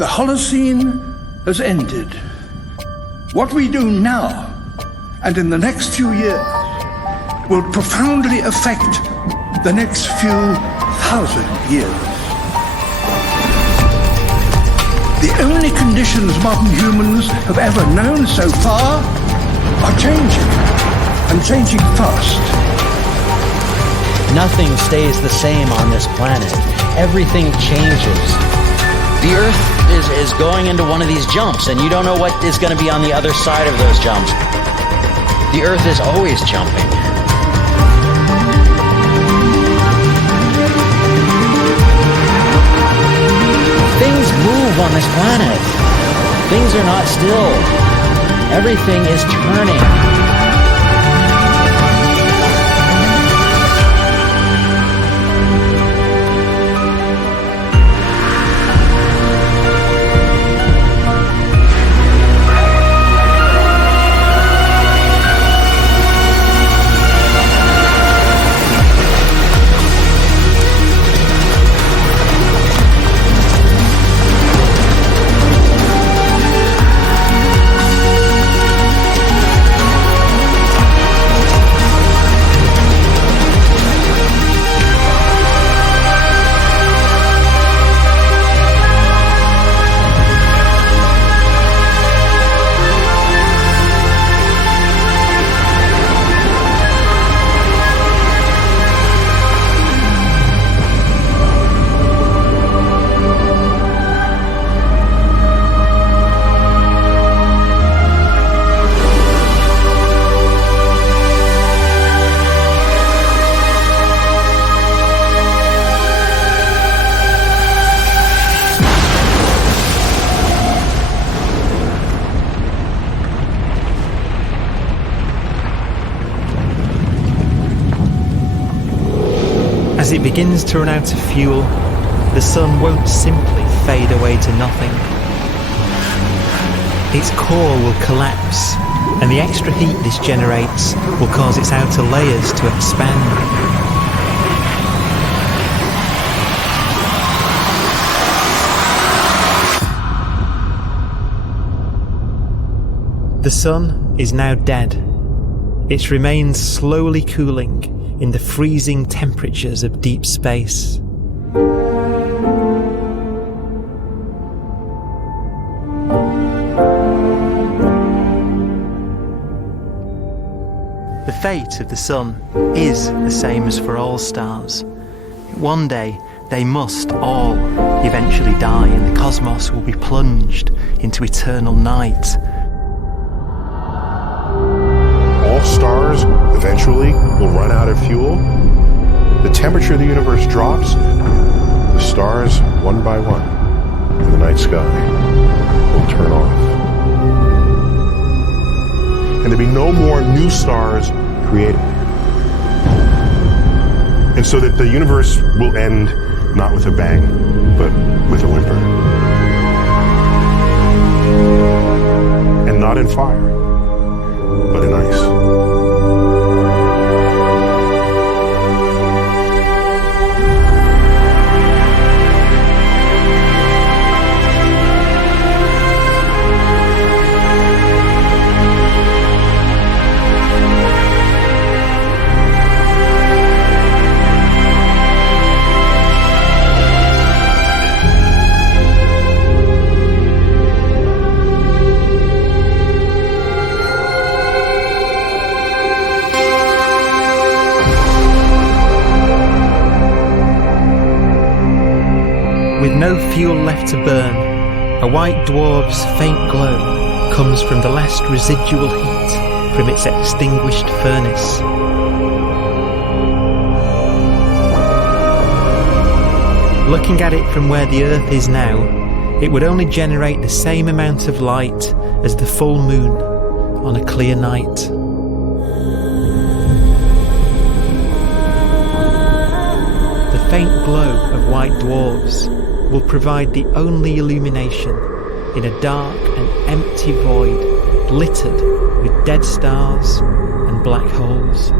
The Holocene has ended. What we do now and in the next few years will profoundly affect the next few thousand years. The only conditions modern humans have ever known so far are changing, and changing fast. Nothing stays the same on this planet. Everything changes. The Earth is going into one of these jumps, and you don't know what is going to be on the other side of those jumps. The Earth is always jumping. Things move on this planet. Things are not still. Everything is turning. As it begins to run out of fuel, the sun won't simply fade away to nothing. Its core will collapse, and the extra heat this generates will cause its outer layers to expand. The sun is now dead. Its remains slowly cooling in the freezing temperatures of deep space. The fate of the sun is the same as for all stars. One day they must all eventually die, and the cosmos will be plunged into eternal night. All stars eventually will run out of fuel. The temperature of the universe drops. The stars, one by one, in the night sky will turn off. And there'll be no more new stars created. And so that the universe will end not with a bang, but with a whimper. And not in fire, but in ice. With no fuel left to burn, a white dwarf's faint glow comes from the last residual heat from its extinguished furnace. Looking at it from where the Earth is now, it would only generate the same amount of light as the full moon on a clear night. The faint glow of white dwarfs will provide the only illumination in a dark and empty void littered with dead stars and black holes.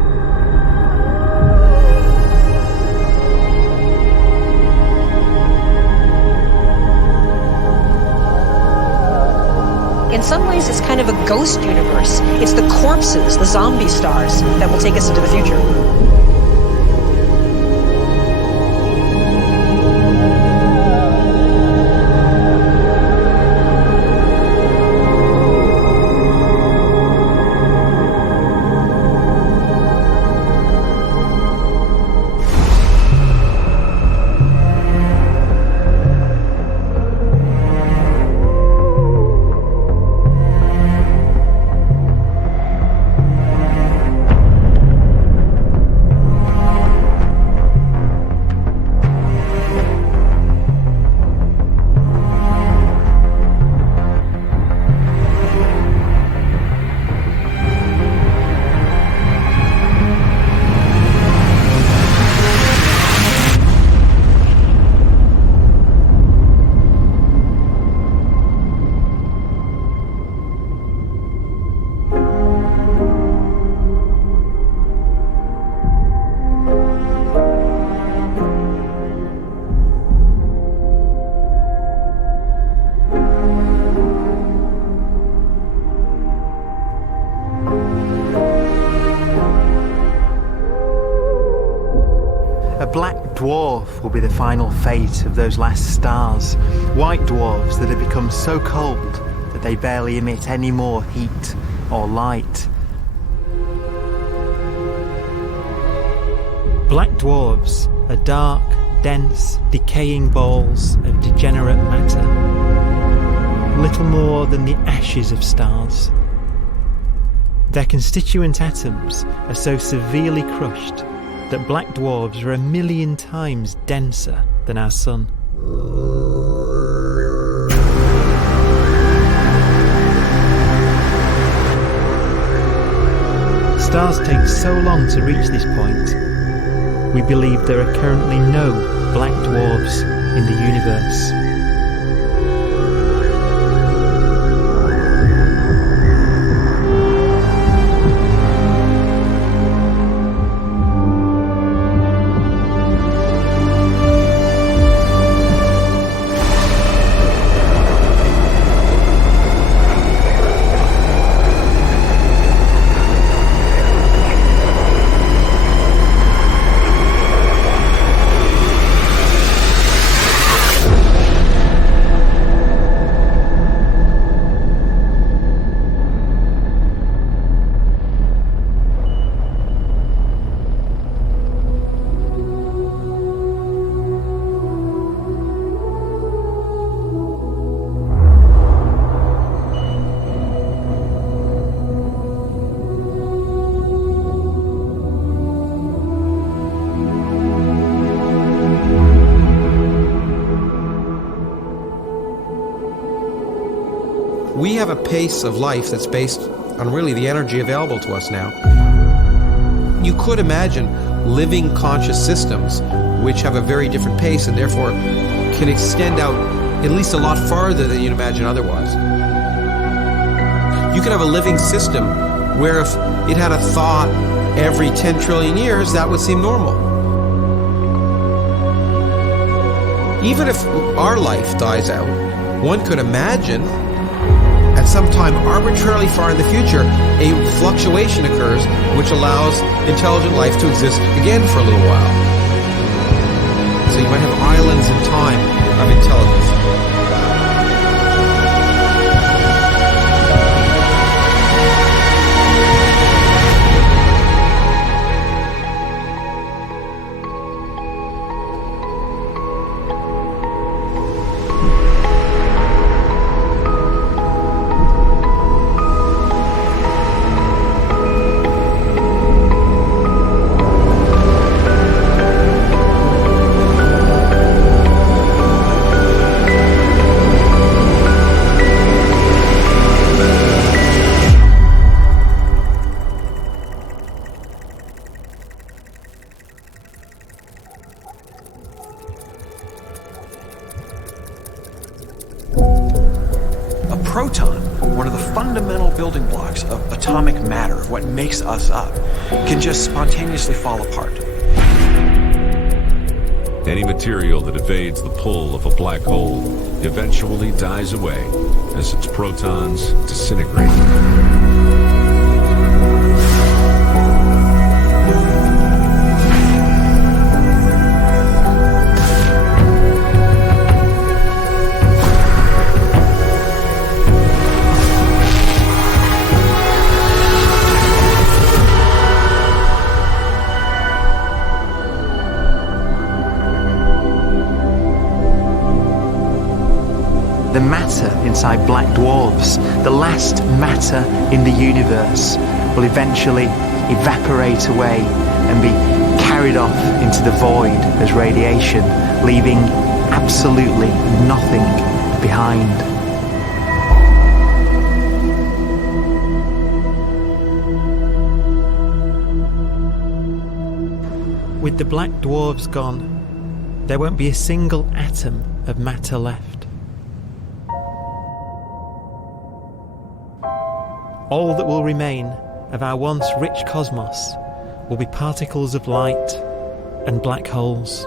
In some ways, it's kind of a ghost universe. It's the corpses, the zombie stars, that will take us into the future. black dwarf will be the final fate of those last stars. White dwarfs that have become so cold that they barely emit any more heat or light. Black dwarfs are dark, dense, decaying balls of degenerate matter, little more than the ashes of stars. Their constituent atoms are so severely crushed that black dwarfs are 1,000,000 times denser than our sun. Stars take so long to reach this point. We believe there are currently no black dwarfs in the universe. We have a pace of life that's based on really the energy available to us now. You could imagine living conscious systems which have a very different pace and therefore can extend out at least a lot farther than you'd imagine otherwise. You could have a living system where if it had a thought every 10 trillion years, that would seem normal. Even if our life dies out, one could imagine at some time arbitrarily far in the future, a fluctuation occurs which allows intelligent life to exist again for a little while. So you might have islands in time of intelligence. Proton, one of the fundamental building blocks of atomic matter, of what makes us up, can just spontaneously fall apart. Any material that evades the pull of a black hole eventually dies away as its protons disintegrate. The matter inside black dwarfs, the last matter in the universe, will eventually evaporate away and be carried off into the void as radiation, leaving absolutely nothing behind. With the black dwarfs gone, there won't be a single atom of matter left. All that will remain of our once rich cosmos will be particles of light and black holes.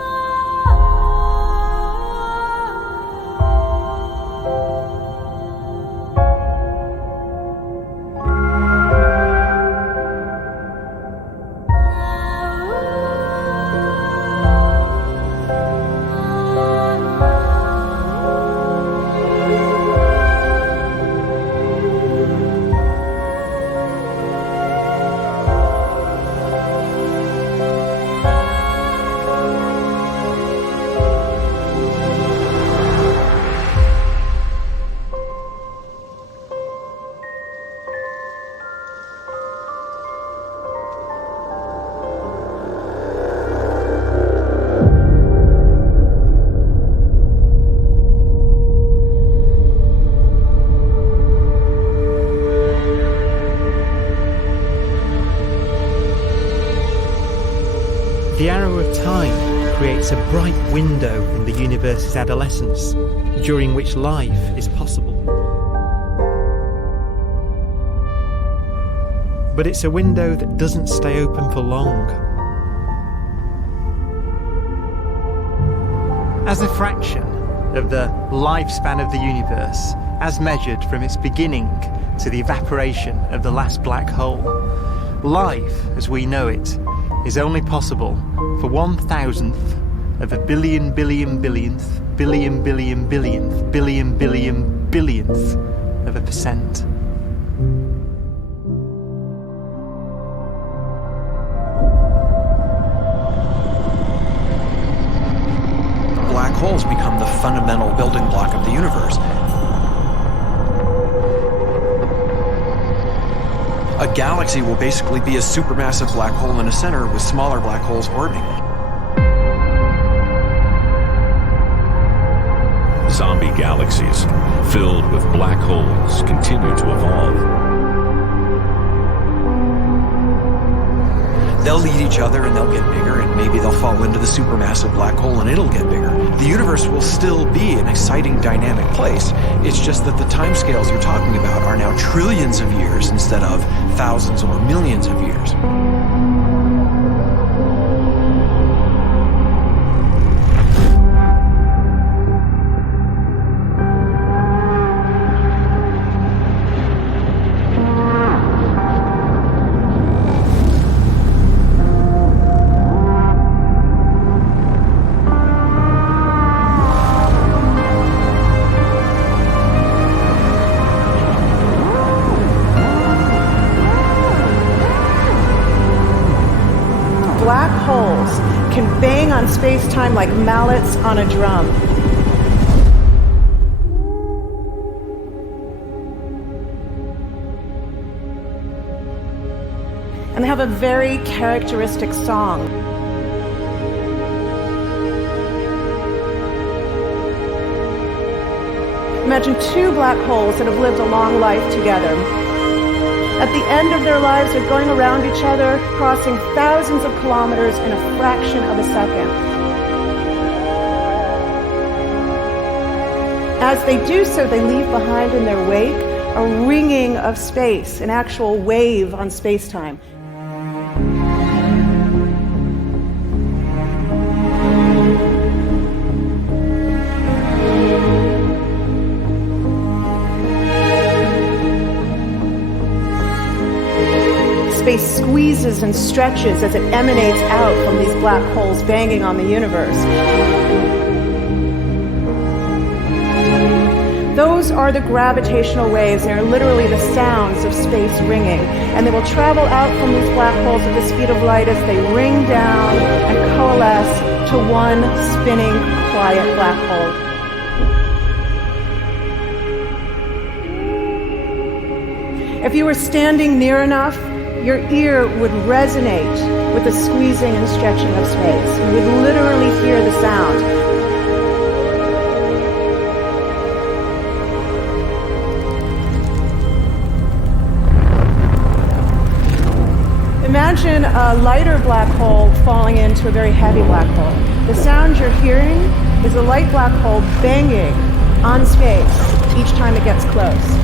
The arrow of time creates a bright window in the universe's adolescence, during which life is possible. But it's a window that doesn't stay open for long. As a fraction of the lifespan of the universe, as measured from its beginning to the evaporation of the last black hole, life, as we know it, is only possible for 1,000th of a billion billionth billion billionth of a percent. Black holes become the fundamental building block of the universe. A galaxy will basically be a supermassive black hole in a center with smaller black holes orbiting it. Zombie galaxies filled with black holes continue to evolve. They'll eat each other and they'll get bigger, and maybe they'll fall into the supermassive black hole and it'll get bigger. The universe will still be an exciting, dynamic place. It's just that the timescales you're talking about are now trillions of years instead of thousands or millions of years. Black holes can bang on space-time like mallets on a drum. And they have a very characteristic song. Imagine two black holes that have lived a long life together. At the end of their lives, they're going around each other, crossing thousands of kilometers in a fraction of a second. As they do so, they leave behind in their wake a ringing of space, an actual wave on space-time. squeezes and stretches as it emanates out from these black holes banging on the universe. Those are the gravitational waves. They're literally the sounds of space ringing. And they will travel out from these black holes at the speed of light as they ring down and coalesce to one spinning, quiet black hole. If you were standing near enough, your ear would resonate with the squeezing and stretching of space. You would literally hear the sound. Imagine a lighter black hole falling into a very heavy black hole. The sound you're hearing is a light black hole banging on space each time it gets close.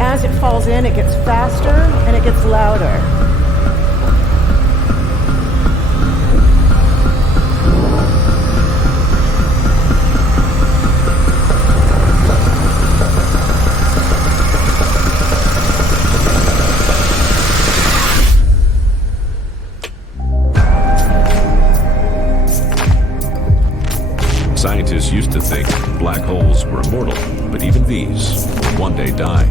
As it falls in, it gets faster and it gets louder. Scientists used to think black holes were immortal, but even these will one day die.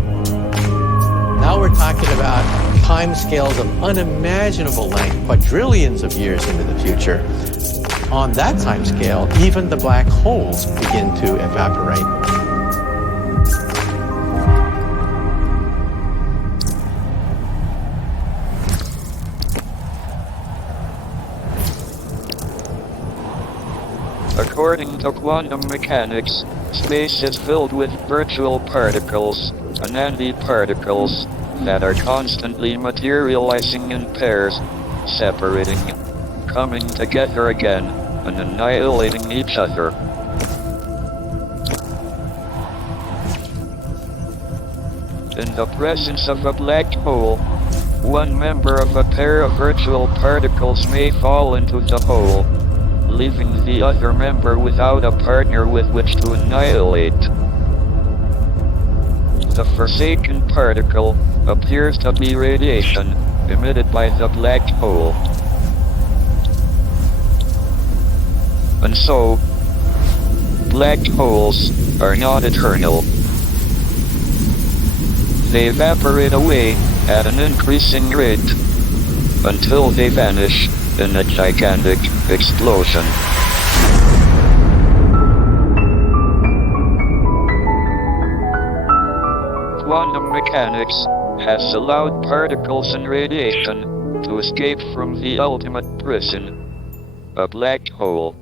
Now we're talking about timescales of unimaginable length, quadrillions of years into the future. On that timescale, even the black holes begin to evaporate. According to quantum mechanics, space is filled with virtual particles, antiparticles, that are constantly materializing in pairs, separating, coming together again, and annihilating each other. In the presence of a black hole, one member of a pair of virtual particles may fall into the hole, leaving the other member without a partner with which to annihilate. The forsaken particle appears to be radiation emitted by the black hole. And so, black holes are not eternal. They evaporate away at an increasing rate until they vanish in a gigantic explosion. Quantum mechanics has allowed particles and radiation to escape from the ultimate prison, a black hole.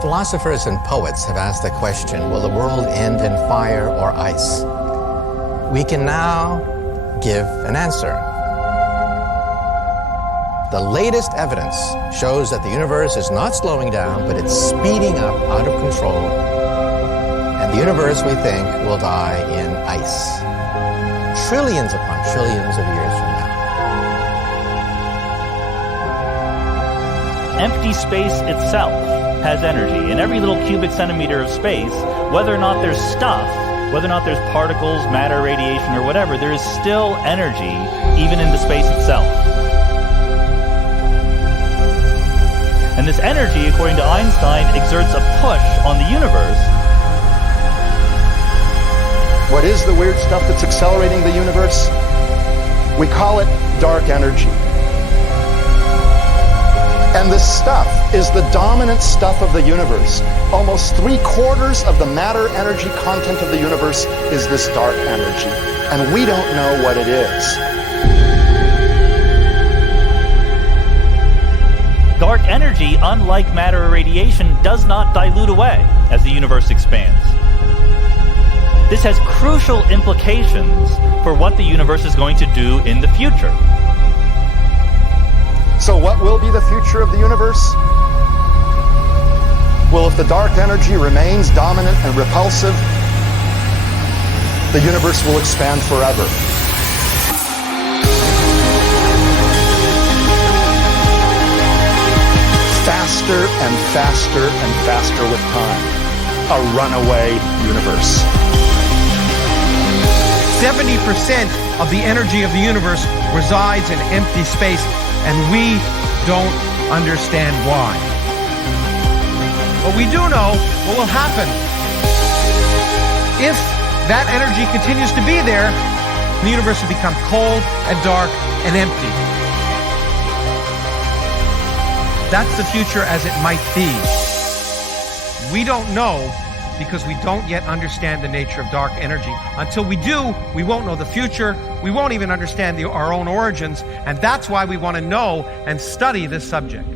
Philosophers and poets have asked the question, will the world end in fire or ice? We can now give an answer. The latest evidence shows that the universe is not slowing down, but it's speeding up out of control. And the universe, we think, will die in ice. Trillions upon trillions of years from now. Empty space itself has energy. In every little cubic centimeter of space, whether or not there's stuff whether or not there's particles, matter, radiation, or whatever, there is still energy, even in the space itself. And this energy, according to Einstein, exerts a push on the universe. What is the weird stuff that's accelerating the universe? We call it dark energy. And this stuff is the dominant stuff of the universe. Almost 3/4 of the matter-energy content of the universe is this dark energy. And we don't know what it is. Dark energy, unlike matter or radiation, does not dilute away as the universe expands. This has crucial implications for what the universe is going to do in the future. So what will be the future of the universe? Well, if the dark energy remains dominant and repulsive, the universe will expand forever. Faster and faster and faster with time. A runaway universe. 70% of the energy of the universe resides in empty space, and we don't understand why. But we do know what will happen. If that energy continues to be there, the universe will become cold and dark and empty. That's the future as it might be. We don't know, because we don't yet understand the nature of dark energy. Until we do, we won't know the future. We won't even understand our own origins. And that's why we want to know and study this subject.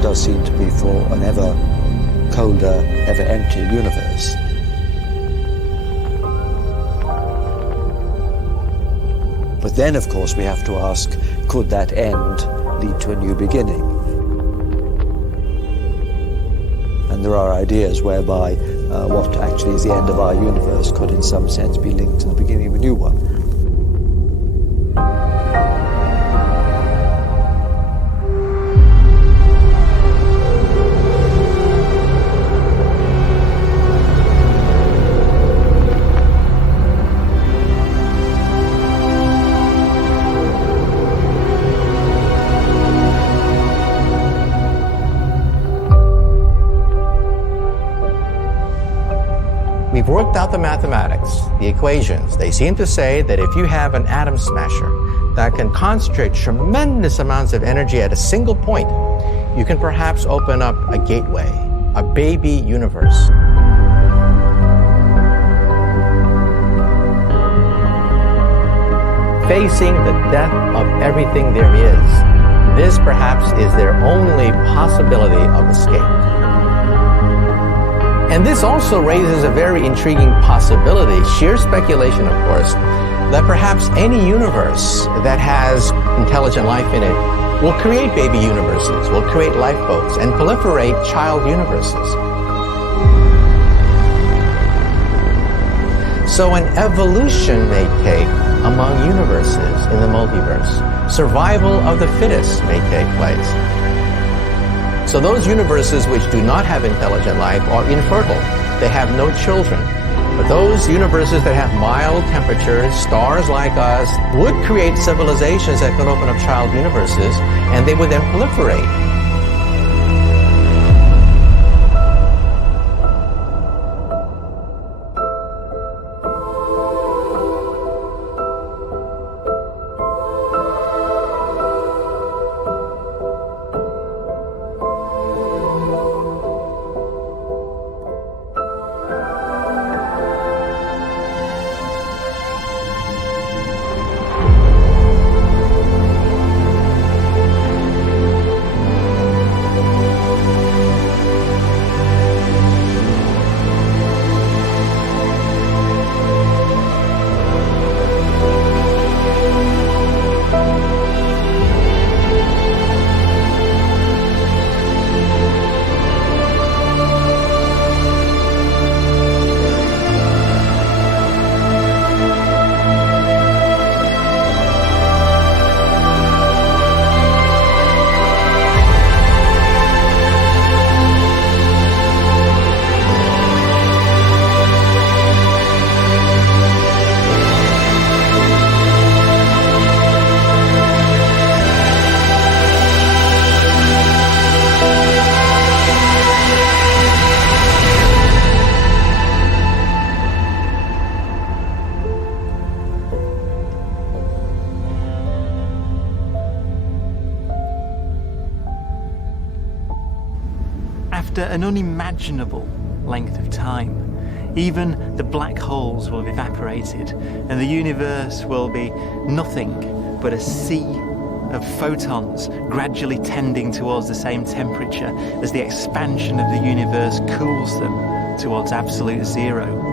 Does seem to be for an ever colder, ever emptier universe. But then, of course, we have to ask, could that end lead to a new beginning? And there are ideas whereby what actually is the end of our universe could in some sense be linked to the beginning of a new one. We've worked out the mathematics, the equations. They seem to say that if you have an atom smasher that can concentrate tremendous amounts of energy at a single point, you can perhaps open up a gateway, a baby universe. Facing the death of everything there is, this perhaps is their only possibility of escape. And this also raises a very intriguing possibility, sheer speculation of course, that perhaps any universe that has intelligent life in it will create baby universes, will create lifeboats, and proliferate child universes. So an evolution may take among universes in the multiverse. Survival of the fittest may take place. So those universes which do not have intelligent life are infertile. They have no children. But those universes that have mild temperatures, stars like us, would create civilizations that could open up child universes, and they would then proliferate. After an unimaginable length of time, even the black holes will have evaporated, and the universe will be nothing but a sea of photons gradually tending towards the same temperature as the expansion of the universe cools them towards absolute zero.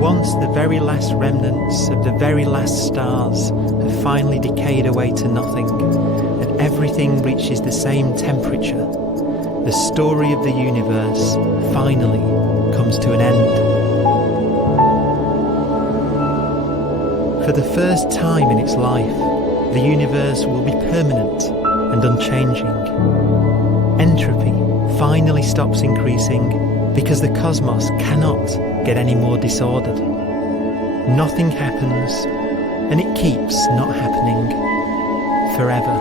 Once the very last remnants of the very last stars have finally decayed away to nothing, and everything reaches the same temperature, the story of the universe finally comes to an end. For the first time in its life, the universe will be permanent and unchanging. Entropy finally stops increasing because the cosmos cannot get any more disordered. Nothing happens, and it keeps not happening forever.